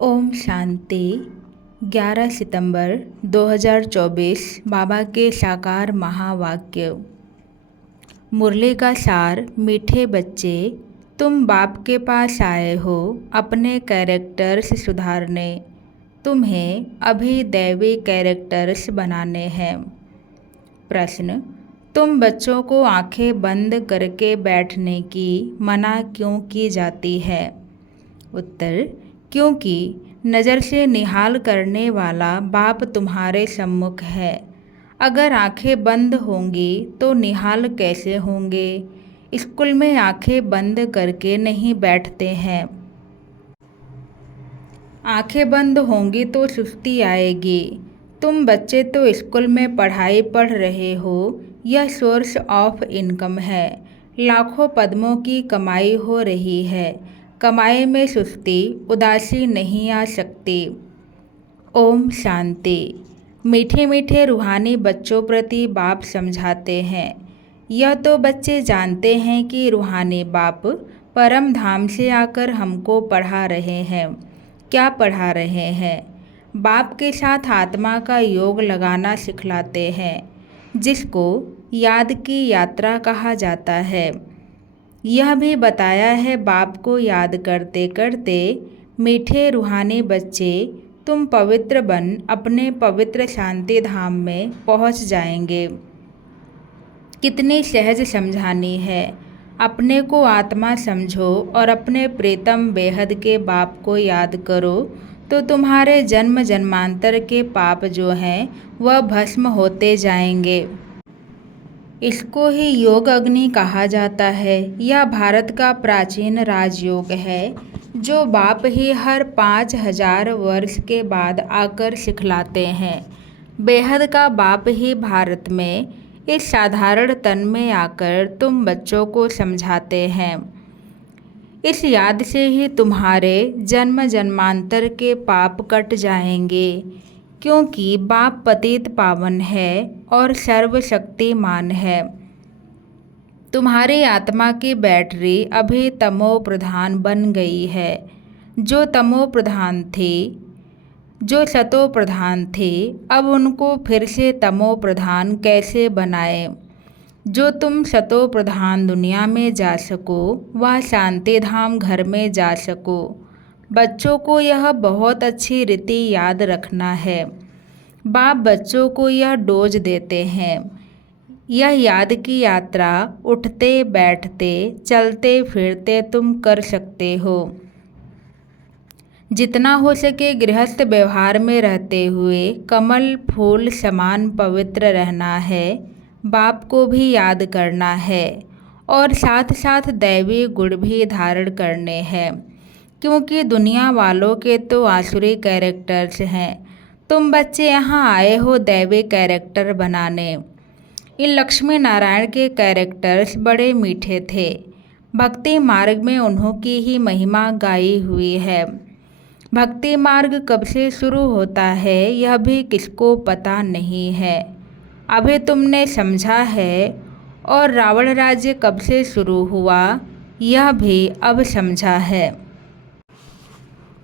ओम शांति। 11 सितंबर 2024 बाबा के साकार महावाक्य। मुरली का सार। मीठे बच्चे, तुम बाप के पास आए हो अपने कैरेक्टर्स सुधारने। तुम्हें अभी दैवी कैरेक्टर्स बनाने हैं। प्रश्न, तुम बच्चों को आंखें बंद करके बैठने की मना क्यों की जाती है? उत्तर, क्योंकि नज़र से निहाल करने वाला बाप तुम्हारे सम्मुख है। अगर आंखें बंद होंगी तो निहाल कैसे होंगे? स्कूल में आंखें बंद करके नहीं बैठते हैं। आंखें बंद होंगी तो सुस्ती आएगी। तुम बच्चे तो स्कूल में पढ़ाई पढ़ रहे हो, यह सोर्स ऑफ इनकम है। लाखों पद्मों की कमाई हो रही है। कमाई में सुस्ती, उदासी नहीं आ सकती। ओम शांति। मीठे मीठे रूहानी बच्चों प्रति बाप समझाते हैं। यह तो बच्चे जानते हैं कि रूहानी बाप परम धाम से आकर हमको पढ़ा रहे हैं। क्या पढ़ा रहे हैं? बाप के साथ आत्मा का योग लगाना सिखलाते हैं, जिसको याद की यात्रा कहा जाता है। यह भी बताया है बाप को याद करते करते मीठे रूहानी बच्चे तुम पवित्र बन अपने पवित्र शांति धाम में पहुंच जाएंगे। कितनी सहज समझानी है। अपने को आत्मा समझो और अपने प्रीतम बेहद के बाप को याद करो तो तुम्हारे जन्म जन्मांतर के पाप जो हैं वह भस्म होते जाएंगे। इसको ही योग अग्नि कहा जाता है। यह भारत का प्राचीन राजयोग है जो बाप ही हर 5000 वर्ष के बाद आकर सिखलाते हैं। बेहद का बाप ही भारत में इस साधारण तन में आकर तुम बच्चों को समझाते हैं। इस याद से ही तुम्हारे जन्म जन्मांतर के पाप कट जाएंगे, क्योंकि बाप पतित पावन है और सर्वशक्तिमान है। तुम्हारी आत्मा की बैटरी अभी तमो प्रधान बन गई है। जो तमो प्रधान थी, जो सतो प्रधान थी, अब उनको फिर से तमो प्रधान कैसे बनाए? जो तुम सतो प्रधान दुनिया में जा सको, वह शांति धाम घर में जा सको। बच्चों को यह बहुत अच्छी रीति याद रखना है। बाप बच्चों को यह डोज देते हैं। यह याद की यात्रा उठते बैठते चलते फिरते तुम कर सकते हो। जितना हो सके गृहस्थ व्यवहार में रहते हुए कमल फूल समान पवित्र रहना है। बाप को भी याद करना है और साथ साथ दैवी गुण भी धारण करने हैं, क्योंकि दुनिया वालों के तो आसुरी कैरेक्टर्स हैं। तुम बच्चे यहाँ आए हो दैवी कैरेक्टर बनाने। इन लक्ष्मी नारायण के कैरेक्टर्स बड़े मीठे थे। भक्ति मार्ग में उन्हों की ही महिमा गाई हुई है। भक्ति मार्ग कब से शुरू होता है यह भी किसको पता नहीं है। अभी तुमने समझा है। और रावण राज्य कब से शुरू हुआ यह भी अब समझा है।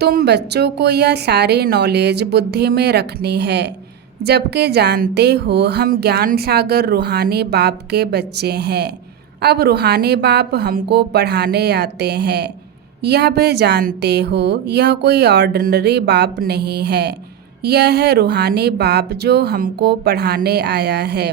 तुम बच्चों को यह सारी नॉलेज बुद्धि में रखनी है, जबकि जानते हो हम ज्ञान सागर रूहानी बाप के बच्चे हैं। अब रूहानी बाप हमको पढ़ाने आते हैं। यह भी जानते हो यह कोई ऑर्डिनरी बाप नहीं है। यह है रूहानी बाप जो हमको पढ़ाने आया है।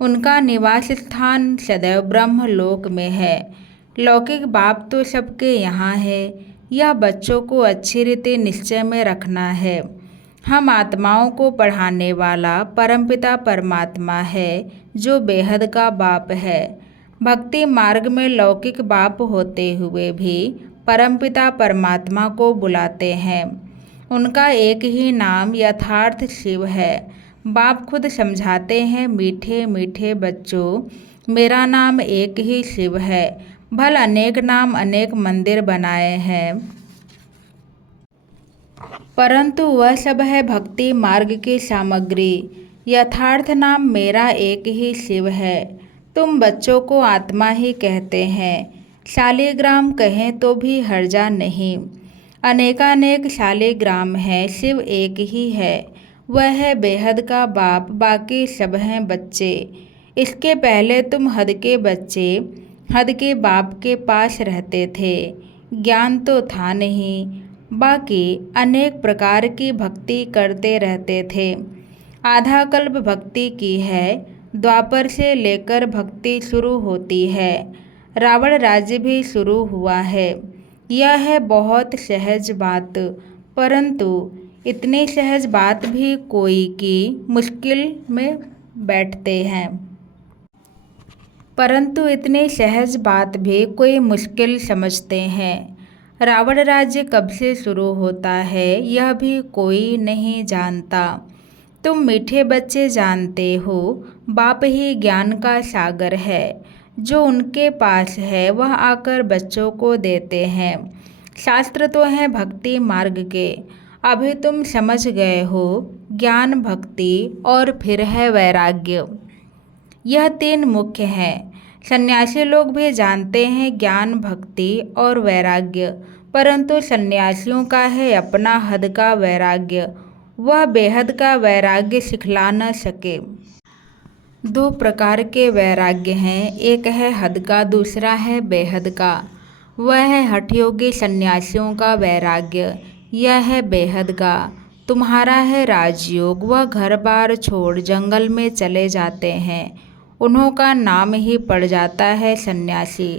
उनका निवास स्थान सदैव ब्रह्म लोक में है। लौकिक बाप तो सबके यहाँ है। यह बच्चों को अच्छी रीति निश्चय में रखना है। हम आत्माओं को पढ़ाने वाला परमपिता परमात्मा है जो बेहद का बाप है। भक्ति मार्ग में लौकिक बाप होते हुए भी परमपिता परमात्मा को बुलाते हैं। उनका एक ही नाम यथार्थ शिव है। बाप खुद समझाते हैं, मीठे मीठे बच्चों, मेरा नाम एक ही शिव है। भल अनेक नाम अनेक मंदिर बनाए हैं, परंतु वह सब है भक्ति मार्ग की सामग्री। यथार्थ नाम मेरा एक ही शिव है। तुम बच्चों को आत्मा ही कहते हैं। शालिग्राम कहें तो भी हर्जा नहीं। अनेकानेक शालिग्राम है, शिव एक ही है। वह है बेहद का बाप, बाकी सब हैं बच्चे। इसके पहले तुम हद के बच्चे हद के बाप के पास रहते थे। ज्ञान तो था नहीं, बाकी अनेक प्रकार की भक्ति करते रहते थे। आधा कल्प भक्ति की है, द्वापर से लेकर भक्ति शुरू होती है। रावण राज्य भी शुरू हुआ है। यह है बहुत सहज बात, परंतु इतनी सहज बात भी कोई की मुश्किल में बैठते हैं। परंतु इतनी सहज बात भी कोई मुश्किल समझते हैं। रावण राज्य कब से शुरू होता है यह भी कोई नहीं जानता। तुम मीठे बच्चे जानते हो, बाप ही ज्ञान का सागर है। जो उनके पास है वह आकर बच्चों को देते हैं। शास्त्र तो हैं भक्ति मार्ग के, अभी तुम समझ गए हो। ज्ञान, भक्ति और फिर है वैराग्य, यह तीन मुख्य हैं। सन्यासी लोग भी जानते हैं ज्ञान, भक्ति और वैराग्य, परंतु सन्यासियों का है अपना हद का वैराग्य। वह बेहद का वैराग्य सिखला न सके। दो प्रकार के वैराग्य हैं, एक है हद का, दूसरा है बेहद का। वह है हठयोगी सन्यासियों का वैराग्य, यह है बेहद का। तुम्हारा है राजयोग, वह घर बार छोड़ जंगल में चले जाते हैं, उन्हों का नाम ही पड़ जाता है सन्यासी।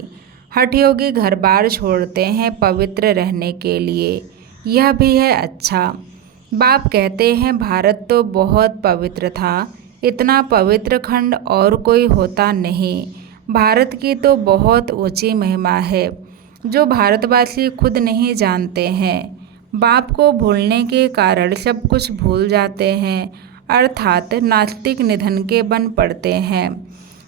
हठयोगी घर बार छोड़ते हैं पवित्र रहने के लिए, यह भी है अच्छा। बाप कहते हैं भारत तो बहुत पवित्र था, इतना पवित्र खंड और कोई होता नहीं। भारत की तो बहुत ऊंची महिमा है, जो भारतवासी खुद नहीं जानते हैं। बाप को भूलने के कारण सब कुछ भूल जाते हैं, अर्थात नास्तिक निधन के बन पड़ते हैं।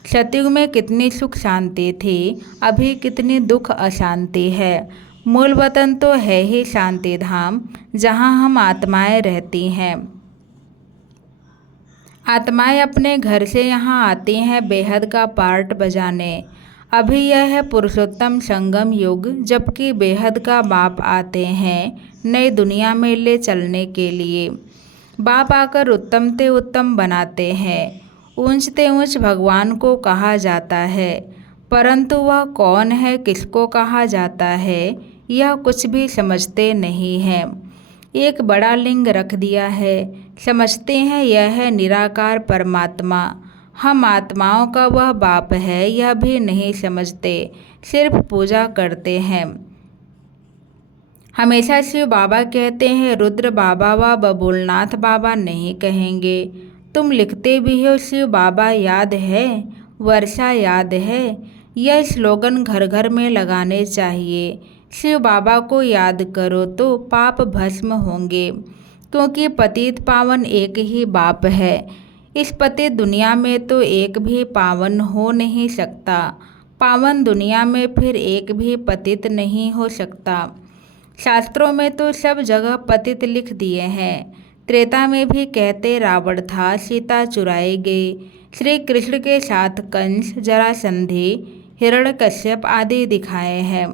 सतयुग में कितनी सुख शांति थी, अभी कितनी दुख अशांति है। मूल वतन तो है ही शांति धाम, जहाँ हम आत्माएं रहती हैं। आत्माएं अपने घर से यहाँ आती हैं बेहद का पार्ट बजाने। अभी यह है पुरुषोत्तम संगम युग, जबकि बेहद का बाप आते हैं नई दुनिया में ले चलने के लिए। बाप आकर उत्तम ते उत्तम बनाते हैं। ऊंच ते ऊंच भगवान को कहा जाता है, परंतु वह कौन है, किसको कहा जाता है, यह कुछ भी समझते नहीं हैं। एक बड़ा लिंग रख दिया है, समझते हैं यह है निराकार परमात्मा। हम आत्माओं का वह बाप है यह भी नहीं समझते, सिर्फ पूजा करते हैं। हमेशा शिव बाबा कहते हैं, रुद्र बाबा व बबूलनाथ बाबा नहीं कहेंगे। तुम लिखते भी हो शिव बाबा याद है, वर्षा याद है। यह स्लोगन घर घर में लगाने चाहिए। शिव बाबा को याद करो तो पाप भस्म होंगे, क्योंकि पतित पावन एक ही बाप है। इस पतित दुनिया में तो एक भी पावन हो नहीं सकता, पावन दुनिया में फिर एक भी पतित नहीं हो सकता। शास्त्रों में तो सब जगह पतित लिख दिए हैं। त्रेता में भी कहते रावण था, सीता चुराई गई। श्री कृष्ण के साथ कंस, जरासंधि, हिरण्यकश्यप आदि दिखाए हैं।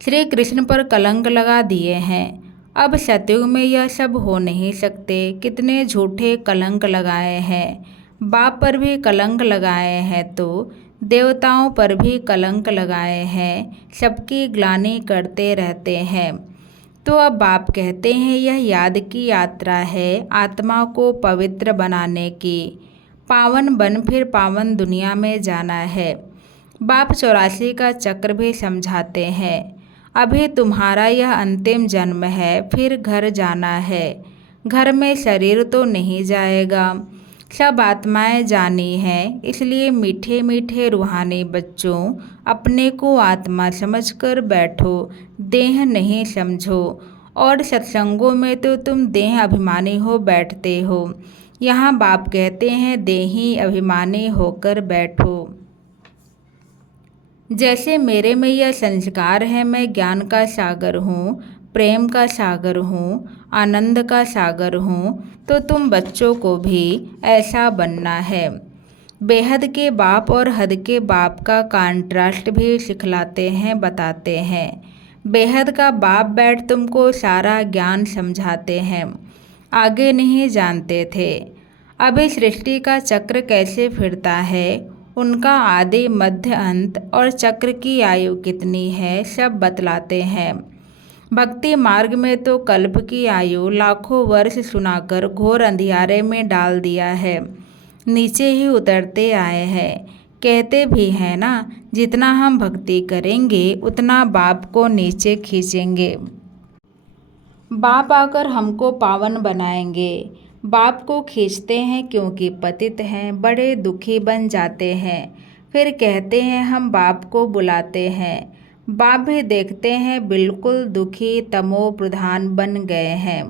श्री कृष्ण पर कलंक लगा दिए हैं। अब सतयुग में यह सब हो नहीं सकते। कितने झूठे कलंक लगाए हैं। बाप पर भी कलंक लगाए हैं तो देवताओं पर भी कलंक लगाए हैं। सबकी ग्लानि करते रहते हैं। तो अब बाप कहते हैं यह याद की यात्रा है आत्मा को पवित्र बनाने की। पावन बन फिर पावन दुनिया में जाना है। बाप 84 का चक्र भी समझाते हैं। अभी तुम्हारा यह अंतिम जन्म है, फिर घर जाना है। घर में शरीर तो नहीं जाएगा। सब आत्माएं जानी हैं, इसलिए मीठे मीठे रूहानी बच्चों, अपने को आत्मा समझकर बैठो, देह नहीं समझो। और सत्संगों में तो तुम देह अभिमानी हो बैठते हो। यहाँ बाप कहते हैं देही अभिमानी होकर बैठो। जैसे मेरे में यह संस्कार है, मैं ज्ञान का सागर हूँ, प्रेम का सागर हूँ, आनंद का सागर हूँ, तो तुम बच्चों को भी ऐसा बनना है। बेहद के बाप और हद के बाप का कॉन्ट्रास्ट भी सिखलाते हैं, बताते हैं। बेहद का बाप बैठ तुमको सारा ज्ञान समझाते हैं। आगे नहीं जानते थे। अभी सृष्टि का चक्र कैसे फिरता है, उनका आदि मध्य अंत और चक्र की आयु कितनी है, सब बतलाते हैं। भक्ति मार्ग में तो कल्प की आयु लाखों वर्ष सुनाकर घोर अंधियारे में डाल दिया है। नीचे ही उतरते आए हैं। कहते भी हैं ना, जितना हम भक्ति करेंगे उतना बाप को नीचे खींचेंगे। बाप आकर हमको पावन बनाएंगे। बाप को खींचते हैं क्योंकि पतित हैं, बड़े दुखी बन जाते हैं। फिर कहते हैं हम बाप को बुलाते हैं। बाप भी देखते हैं बिल्कुल दुखी तमो प्रधान बन गए हैं।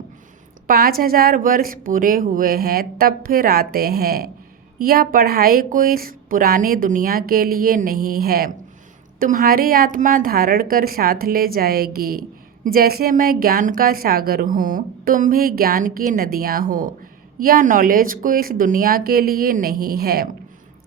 5000 वर्ष पूरे हुए हैं तब फिर आते हैं। यह पढ़ाई कोई पुरानी दुनिया के लिए नहीं है। तुम्हारी आत्मा धारण कर साथ ले जाएगी। जैसे मैं ज्ञान का सागर हूँ, तुम भी ज्ञान की नदियाँ हो। यह नॉलेज को इस दुनिया के लिए नहीं है।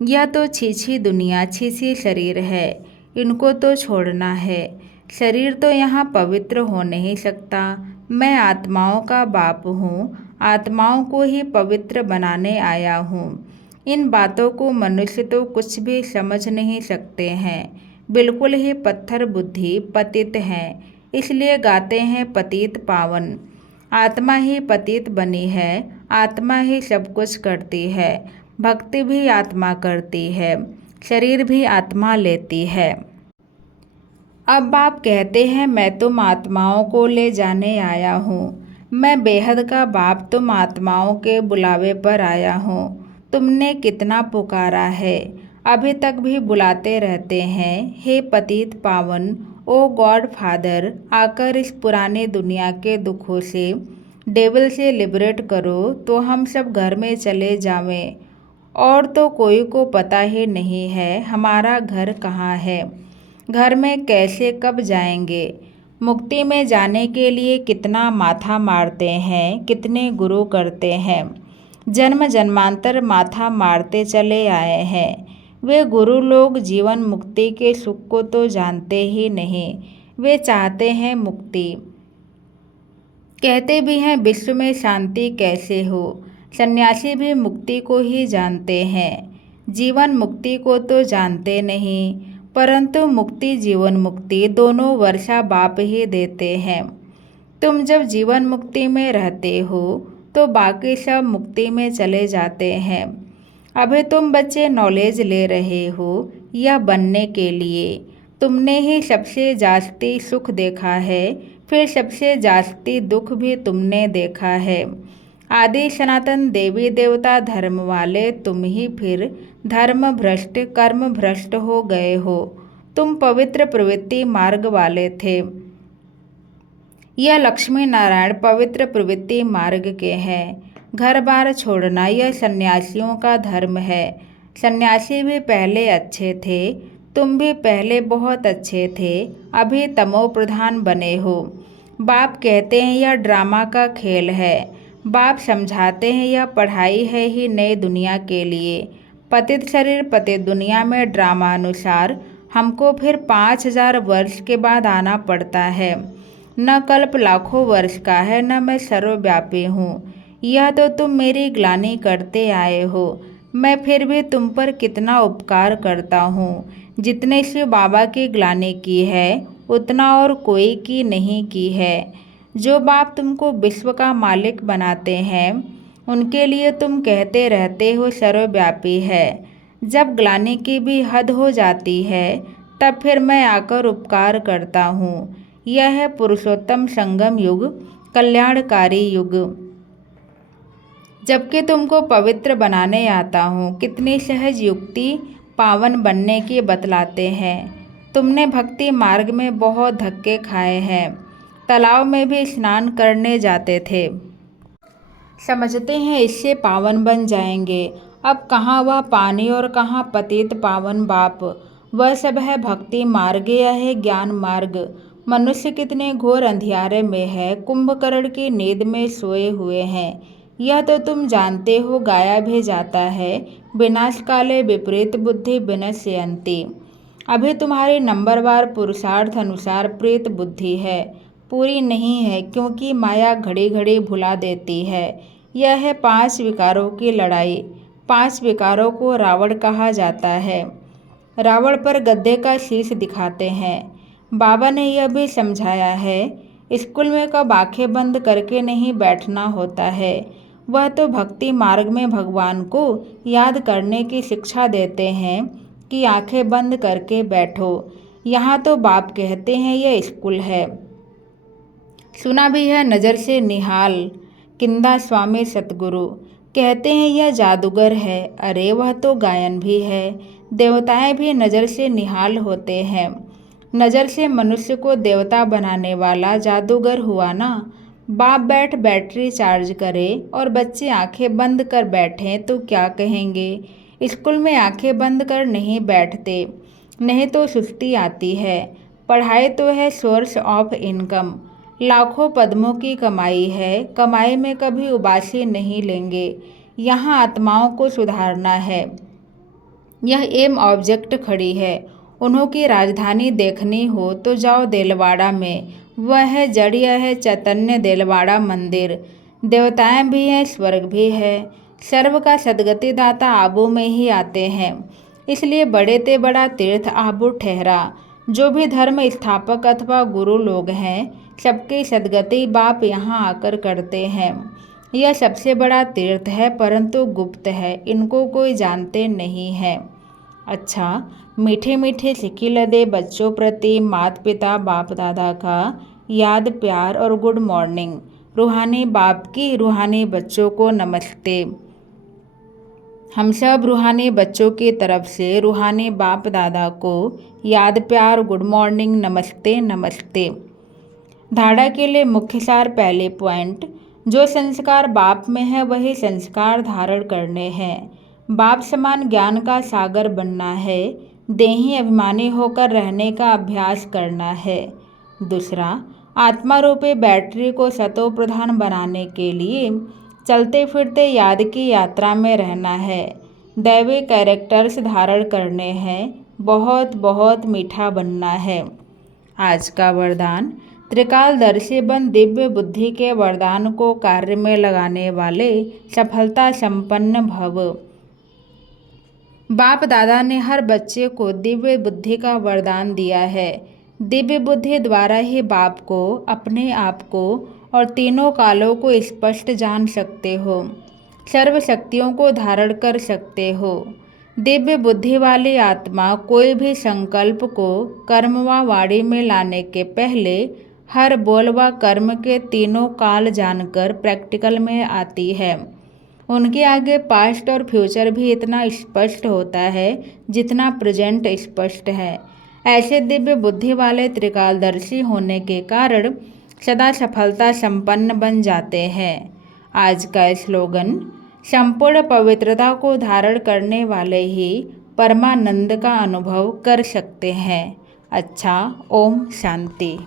यह तो छीछी दुनिया, छीछी शरीर है। इनको तो छोड़ना है। शरीर तो यहाँ पवित्र हो नहीं सकता। मैं आत्माओं का बाप हूँ, आत्माओं को ही पवित्र बनाने आया हूँ। इन बातों को मनुष्य तो कुछ भी समझ नहीं सकते हैं। बिल्कुल ही पत्थर बुद्धि, पतित हैं। इसलिए गाते हैं पतित पावन। आत्मा ही पतित बनी है, आत्मा ही सब कुछ करती है। भक्ति भी आत्मा करती है, शरीर भी आत्मा लेती है। अब आप कहते हैं मैं तुम आत्माओं को ले जाने आया हूँ। मैं बेहद का बाप तुम आत्माओं के बुलावे पर आया हूँ। तुमने कितना पुकारा है, अभी तक भी बुलाते रहते हैं। हे पतित पावन, ओ गॉड फादर, आकर इस पुराने दुनिया के दुखों से, डेविल से लिबरेट करो तो हम सब घर में चले जावें। और तो कोई को पता ही नहीं है हमारा घर कहाँ है, घर में कैसे कब जाएंगे। मुक्ति में जाने के लिए कितना माथा मारते हैं, कितने गुरु करते हैं। जन्म जन्मांतर माथा मारते चले आए हैं। वे गुरु लोग जीवन मुक्ति के सुख को तो जानते ही नहीं। वे चाहते हैं मुक्ति। कहते भी हैं विश्व में शांति कैसे हो। सन्यासी भी मुक्ति को ही जानते हैं, जीवन मुक्ति को तो जानते नहीं। परंतु मुक्ति जीवन मुक्ति दोनों वर्षा बाप ही देते हैं। तुम जब जीवन मुक्ति में रहते हो तो बाकी सब मुक्ति में चले जाते हैं। अभी तुम बच्चे नॉलेज ले रहे हो यह बनने के लिए। तुमने ही सबसे जास्ती सुख देखा है, फिर सबसे जास्ती दुख भी तुमने देखा है। आदि सनातन देवी देवता धर्म वाले तुम ही फिर धर्म भ्रष्ट कर्म भ्रष्ट हो गए हो। तुम पवित्र प्रवृत्ति मार्ग वाले थे। यह लक्ष्मी नारायण पवित्र प्रवृत्ति मार्ग के हैं। घर बार छोड़ना यह सन्यासियों का धर्म है। सन्यासी भी पहले अच्छे थे, तुम भी पहले बहुत अच्छे थे, अभी तमो प्रधान बने हो। बाप कहते हैं यह ड्रामा का खेल है। बाप समझाते हैं यह पढ़ाई है ही नई दुनिया के लिए। पतित शरीर पतित दुनिया में ड्रामा अनुसार हमको फिर 5000 वर्ष के बाद आना पड़ता है। न कल्प लाखों वर्ष का है, न मैं सर्वव्यापी हूँ। यह तो तुम मेरी ग्लानि करते आए हो। मैं फिर भी तुम पर कितना उपकार करता हूँ। जितने शिव बाबा की ग्लानि की है उतना और कोई की नहीं की है। जो बाप तुमको विश्व का मालिक बनाते हैं उनके लिए तुम कहते रहते हो सर्वव्यापी है। जब ग्लानि की भी हद हो जाती है तब फिर मैं आकर उपकार करता हूँ। यह है पुरुषोत्तम संगम युग, कल्याणकारी युग। जबकि तुमको पवित्र बनाने आता हूँ। कितनी सहज युक्ति पावन बनने की बतलाते हैं। तुमने भक्ति मार्ग में बहुत धक्के खाए हैं। तालाब में भी स्नान करने जाते थे, समझते हैं इससे पावन बन जाएंगे। अब कहाँ वह पानी और कहाँ पतित पावन बाप। वह सब है भक्ति मार्ग, यह है ज्ञान मार्ग। मनुष्य कितने घोर अंधियारे में है, कुंभकर्ण की नींद में सोए हुए हैं। यह तो तुम जानते हो, गाया भी जाता है। विनाश काले विपरीत बुद्धि विनश्यन्ति। अभी तुम्हारी नंबरवार पुरुषार्थ अनुसार प्रेत बुद्धि है, पूरी नहीं है, क्योंकि माया घड़ी घड़ी भुला देती है। यह है 5 विकारों की लड़ाई। 5 विकारों को रावण कहा जाता है। रावण पर गद्दे का शीश दिखाते हैं। बाबा ने यह भी समझाया है, स्कूल में कब आंखें बंद करके नहीं बैठना होता है। वह तो भक्ति मार्ग में भगवान को याद करने की शिक्षा देते हैं कि आंखें बंद करके बैठो। यहाँ तो बाप कहते हैं यह स्कूल है। सुना भी है नज़र से निहाल। किंदा स्वामी सतगुरु कहते हैं यह जादूगर है। अरे वह तो गायन भी है। देवताएं भी नज़र से निहाल होते हैं। नज़र से मनुष्य को देवता बनाने वाला जादूगर हुआ ना। बाप बैटरी चार्ज करे और बच्चे आंखें बंद कर बैठें तो क्या कहेंगे। स्कूल में आंखें बंद कर नहीं बैठते, नहीं तो सुस्ती आती है। पढ़ाई तो है सोर्स ऑफ इनकम। लाखों पद्मों की कमाई है। कमाई में कभी उबासी नहीं लेंगे। यहाँ आत्माओं को सुधारना है। यह एम ऑब्जेक्ट खड़ी है। उन्हों की राजधानी देखनी हो तो जाओ देलवाड़ा में। वह है जड़िया है चैतन्य देलवाड़ा मंदिर। देवताएं भी हैं, स्वर्ग भी है। सर्व का सदगति दाता आबू में ही आते हैं, इसलिए बड़े ते बड़ा तीर्थ आबू ठहरा। जो भी धर्म स्थापक अथवा गुरु लोग हैं, सबकी सदगति बाप यहाँ आकर करते हैं। यह सबसे बड़ा तीर्थ है, परंतु गुप्त है, इनको कोई जानते नहीं है। अच्छा, मीठे मीठे सिक्की लदे बच्चों प्रति माता पिता बाप दादा का याद प्यार और गुड मॉर्निंग। रूहानी बाप की रूहानी बच्चों को नमस्ते। हम सब रूहानी बच्चों की तरफ से रूहानी बाप दादा को याद प्यार गुड मॉर्निंग नमस्ते नमस्ते। धारणा के लिए मुख्य सार पहले पॉइंट, जो संस्कार बाप में है वही संस्कार धारण करने हैं। बाप समान ज्ञान का सागर बनना है। देही अभिमानी होकर रहने का अभ्यास करना है। दूसरा, आत्मा रूपी बैटरी को सतो प्रधान बनाने के लिए चलते फिरते याद की यात्रा में रहना है। दैवी कैरेक्टर्स धारण करने हैं। बहुत बहुत मीठा बनना है। आज का वरदान, त्रिकालदर्शी बन दिव्य बुद्धि के वरदान को कार्य में लगाने वाले सफलता संपन्न भव। बाप दादा ने हर बच्चे को दिव्य बुद्धि का वरदान दिया है। दिव्य बुद्धि द्वारा ही बाप को, अपने आप को और तीनों कालों को स्पष्ट जान सकते हो। सर्व शक्तियों को धारण कर सकते हो। दिव्य बुद्धि वाली आत्मा कोई भी संकल्प को कर्म व वाणी में लाने के पहले हर बोल व कर्म के तीनों काल जानकर प्रैक्टिकल में आती है। उनके आगे पास्ट और फ्यूचर भी इतना स्पष्ट होता है जितना प्रेजेंट स्पष्ट है। ऐसे दिव्य बुद्धि वाले त्रिकालदर्शी होने के कारण सदा सफलता संपन्न बन जाते हैं। आज का स्लोगन, संपूर्ण पवित्रता को धारण करने वाले ही परमानंद का अनुभव कर सकते हैं। अच्छा, ओम शांति।